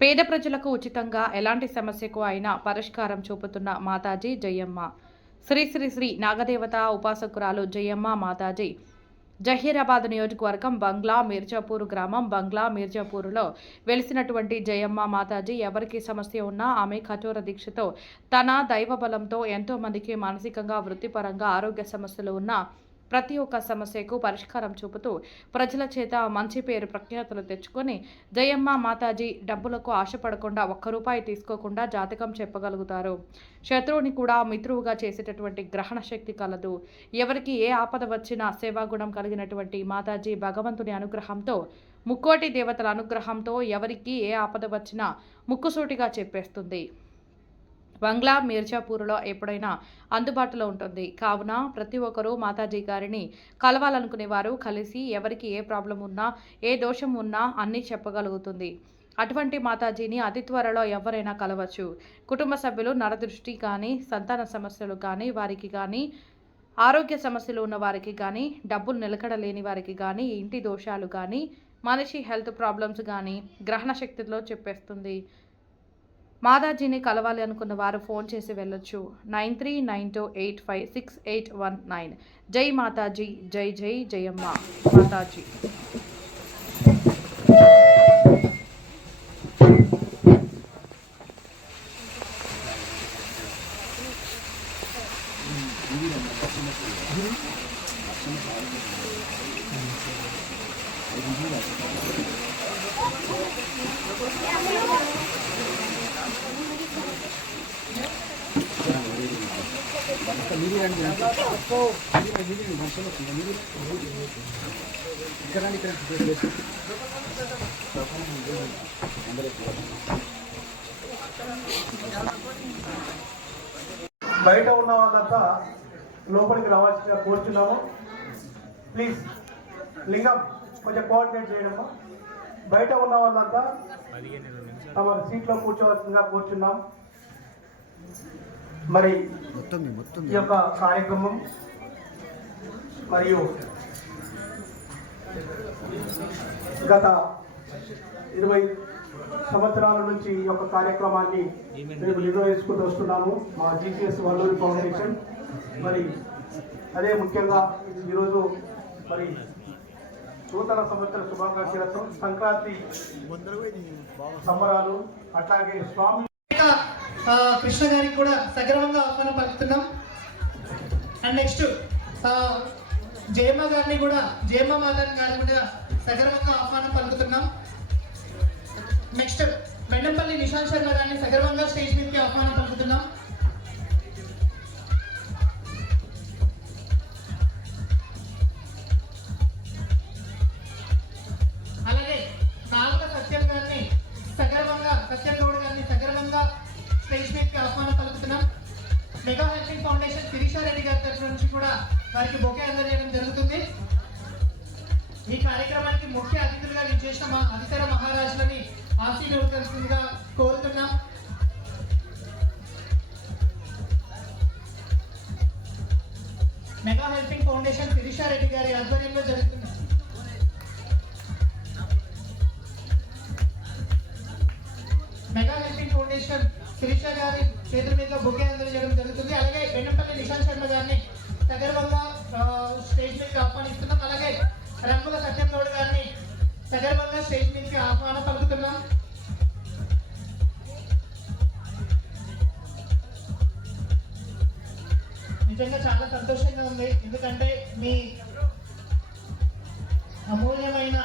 పేద ప్రజలకు ఉచితంగా ఎలాంటి సమస్యకు అయినా పరిష్కారం చూపుతున్న మాతాజీ జయమ్మ. శ్రీ శ్రీ శ్రీ నాగదేవత ఉపాసకురాలు జయమ్మ మాతాజీ జహీరాబాద్ నియోజకవర్గం బంగ్లా మీర్జాపూర్ గ్రామం బంగ్లా మీర్జాపూర్లో వెలిసినటువంటి జయమ్మ మాతాజీ ఎవరికి సమస్య ఉన్నా ఆమె కఠోర దీక్షతో తన దైవబలంతో ఎంతో మందికి మానసికంగా వృత్తిపరంగా ఆరోగ్య సమస్యలు ఉన్న ప్రతి ఒక్క సమస్యకు పరిష్కారం చూపుతూ ప్రజల చేత మంచి పేరు ప్రఖ్యాతులు తెచ్చుకొని జయమ్మ మాతాజీ డబ్బులకు ఆశపడకుండా ఒక్క రూపాయి తీసుకోకుండా జాతకం చెప్పగలుగుతారు. శత్రువుని కూడా మిత్రువుగా చేసేటటువంటి గ్రహణ శక్తి కలదు. ఎవరికి ఏ ఆపద వచ్చినా సేవాగుణం కలిగినటువంటి మాతాజీ భగవంతుని అనుగ్రహంతో ముక్కోటి దేవతల అనుగ్రహంతో ఎవరికి ఏ ఆపద వచ్చినా ముక్కుసూటిగా చెప్పేస్తుంది. బంగ్లా మీర్జాపూర్లో ఎప్పుడైనా అందుబాటులో ఉంటుంది. కావున ప్రతి ఒక్కరూ మాతాజీ గారిని కలవాలనుకునేవారు కలిసి ఎవరికి ఏ ప్రాబ్లం ఉన్నా ఏ దోషం ఉన్నా అన్నీ చెప్పగలుగుతుంది. అటువంటి మాతాజీని అతి త్వరలో ఎవరైనా కలవచ్చు. కుటుంబ సభ్యులు నరదృష్టి కానీ సంతాన సమస్యలు కానీ వారికి కానీ ఆరోగ్య సమస్యలు ఉన్న వారికి కానీ డబ్బులు నిలకడలేని వారికి కానీ ఇంటి దోషాలు కానీ మనిషి హెల్త్ ప్రాబ్లమ్స్ కానీ గ్రహణ శక్తిలో చెప్పేస్తుంది. మాతాజీని కలవాలి అనుకున్న వారు ఫోన్ చేసి వెళ్ళొచ్చు. 9392856819. జై మాతాజీ, జై జై జయమ్మ మాతాజీ. బయట ఉన్న వాళ్ళంతా లోపలికి రావాల్సిందిగా కోరుచున్నాము. ప్లీజ్ లింగం కొంచెం కోఆర్డినేట్ చేయడము. బయట ఉన్న వాళ్ళంతా తమ సీట్లో కూర్చోవలసిందిగా కోరుచున్నాం. మరి ఈ యొక్క కార్యక్రమం మరియు గత 20 సంవత్సరాల నుంచి ఈ యొక్క కార్యక్రమాన్ని మేము నిర్వహించుకుంటూ వస్తున్నాము. మా జీపీఎస్ వల్లూరి ఫౌండేషన్ మరి అదే ముఖ్యంగా ఈరోజు మరి నూతన సంవత్సర శుభాకాంక్షలతో సంక్రాంతి సంబరాలు అట్లాగే స్వామి కృష్ణ గారికి కూడా సగర్వంగా ఆహ్వానం పలుకుతున్నాం. అండ్ నెక్స్ట్ జయమ్మ గారిని కూడా జయమ్మ మాతాని గారిని కూడా సగర్వంగా ఆహ్వానం పలుకుతున్నాం. నెక్స్ట్ మెండంపల్లి నిశాంత్ శర్మ గారిని సగర్వంగా స్టేజ్ మీదకి ఆహ్వానం పలుకుతున్నాం. అలాగే నాలుగ సత్యం గారిని సగర్వంగా సత్యం గౌడ్ గారిని సగర్వంగా స్టేజ్ మీదకి ఆహ్వానం పలుకుతున్నాం. మెగా హెల్పింగ్ ఫౌండేషన్ శిరీషారెడ్డి గారి తరఫు నుంచి కూడా వారికి బొకే అందజేయడం జరుగుతుంది. ఈ కార్యక్రమానికి ముఖ్య అతిథులుగా విచ్చేసిన మా అధికార మహారాజులని ఆశీర్వదించాల్సిందిగా కోరుతున్నాం. మెగా హెల్పింగ్ ఫౌండేషన్ శిరీషారెడ్డి గారి ఆధ్వర్యంలో జరుగుతుంది. మెగా హెల్పింగ్ ఫౌండేషన్ శిరీష గారి చేతుల మీద బొకే అందజేయడం జరుగుతుంది. అలాగే బెండంపల్లి నిశాంత్ శర్మ గారిని సగర్వంగా స్టేజ్ మీదకి ఆహ్వానిస్తున్నాం. అలాగే రంగుల సత్యం గౌడ్ గారిని సగర్వంగా స్టేజ్ మీదకి ఆహ్వానం పలుకుతున్నాం. నిజంగా చాలా సంతోషంగా ఉంది. ఎందుకంటే మీ అమూల్యమైన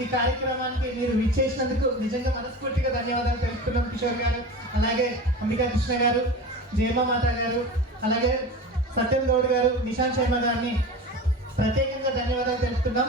ఈ కార్యక్రమానికి మీరు విచ్చేసినందుకు నిజంగా మనస్ఫూర్తిగా ధన్యవాదాలు తెలుపుతున్నాం. కిషోర్ గారు, అలాగే అంబికా కృష్ణ గారు, జయమ్మ మాత గారు, అలాగే సత్యం గౌడ్ గారు, నిశాంత్ శర్మ గారిని ప్రత్యేకంగా ధన్యవాదాలు తెలుపుతున్నాం.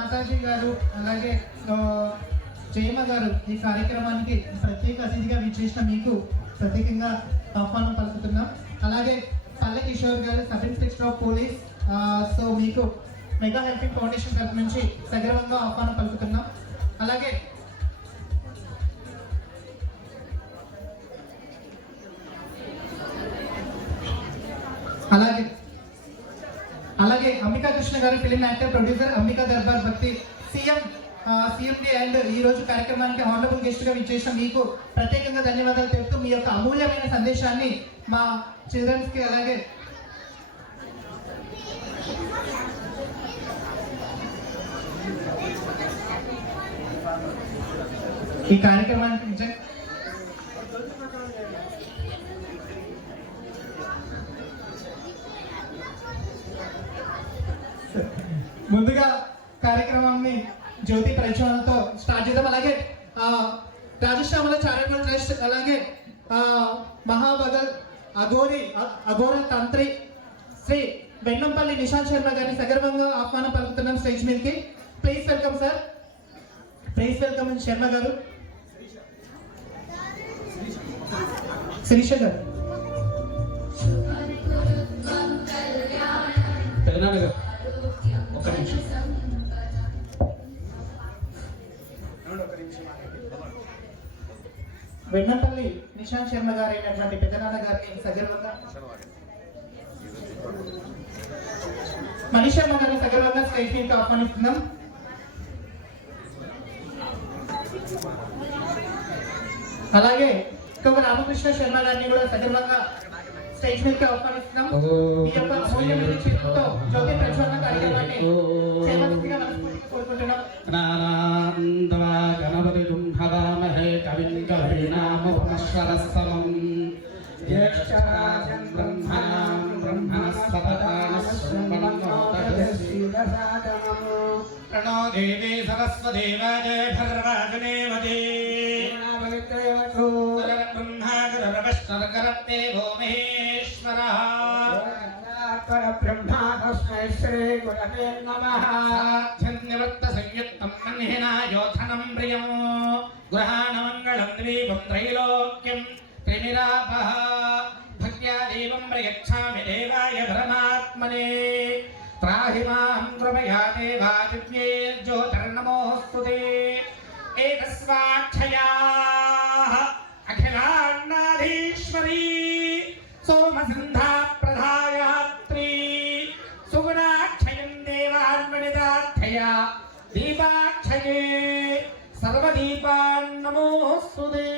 మాతాజీ గారు అలాగే జయమ్మ గారు ఈ కార్యక్రమానికి ప్రత్యేక అతిథిగా విచ్చేసిన మీకు ప్రత్యేకంగా ఆహ్వానం పలుకుతున్నాం. అలాగే పల్లె కిషోర్ గారు sub inspector of police, so మీకు మెగా హెల్పింగ్ ఫౌండేషన్ తరఫు నుంచి సగర్వంగా ఆహ్వానం పలుకుతున్నాం. అలాగే అలాగే అలాగే అంబికా కృష్ణ గారు film actor, producer, Ambika Darbar భక్తి, సిఎండి అండ్ ఈ రోజు కార్యక్రమానికి హానరబుల్ గెస్ట్ గా విచ్చేసిన మీకు ప్రత్యేకంగా ధన్యవాదాలు తెలుపుతూ మీ యొక్క అమూల్యమైన సందేశాన్ని మా చిల్డ్రన్స్ కి అలాగే ఈ కార్యక్రమానికి ముందుగా కార్యక్రమాన్ని జ్యోతి ప్రజ్వలనతో స్టార్ట్ చేద్దాం. అలాగే రాజశ్యామల చారిటబుల్ ట్రస్ట్, అలాగే మహాబగల్ అఘోర తంత్రి శ్రీ వెన్నంపల్లి నిశాంత్ శర్మ గారిని సగర్వంగా ఆహ్వానం పలుకుతున్నాం స్టేజ్ మీదకి. Please welcome sir, please welcome Sharma గారు. శిరీష గారు ఒక్క నిమిషం. వెన్నపల్లి నిశాంత్ శర్మ గారు అయినటువంటి పెద్దనాన్న గారిని సగర్వంగా, మనీష్ శర్మ గారిని సగర్వంగా స్టేజ్ మీదకి ఆహ్వానిస్తున్నాం. అలాగే రామకృష్ణ శర్మ గారిని కూడా సగర్వంగా స్టేజ్ మీదకి ఆహ్వానిస్తున్నాం. ఈ యొక్క అమూల్యమైన చేతులతో జ్యోతి ప్రజ్వలన కార్యక్రమాన్ని చేయవలసిందిగా మనస్ఫూర్తిగా కోరుకుంటున్నాం. గణపతి హవామహే కవిం కవీనామోపమశ్వరస్తమం జ్యేష్ఠరాజం బ్రహ్మణాం బ్రహ్మణస్పతతానస్సుమన్నోదయశ్రీరసాదనం ప్రణో దేవీ సరస్వతి వాజేభర్వాజనేవతి బ్రహ్మాగరవశ్వరగరప్దేవో మహేశ్వరః బ్రహ్మా తస్మై శ్రీ గురవే నమః. ధన్యవర్త సంయుక్తం మన్హినాయోధనం ప్రియం గృహాణమంగళం ద్వీపం త్రైలోక్యం త్రినిరాపః భక్త్యా దేవం ప్రయచ్ఛామి దేవాయ పరమాత్మనే త్రాహి మాం కృపయా దేవాదివ్యేర్జ్యోతిర్నమోऽस्तुते ఏకస్వాక్షయాః అఖిలాండాధీశ్వరీ సోమసంధ్యా ప్రధాయాత్రీ సుగుణాక్షయం దేవాన్మణిదాఖ్యయా దీపాక్షయే సర్వదీపాన్ నమోऽस्तुते.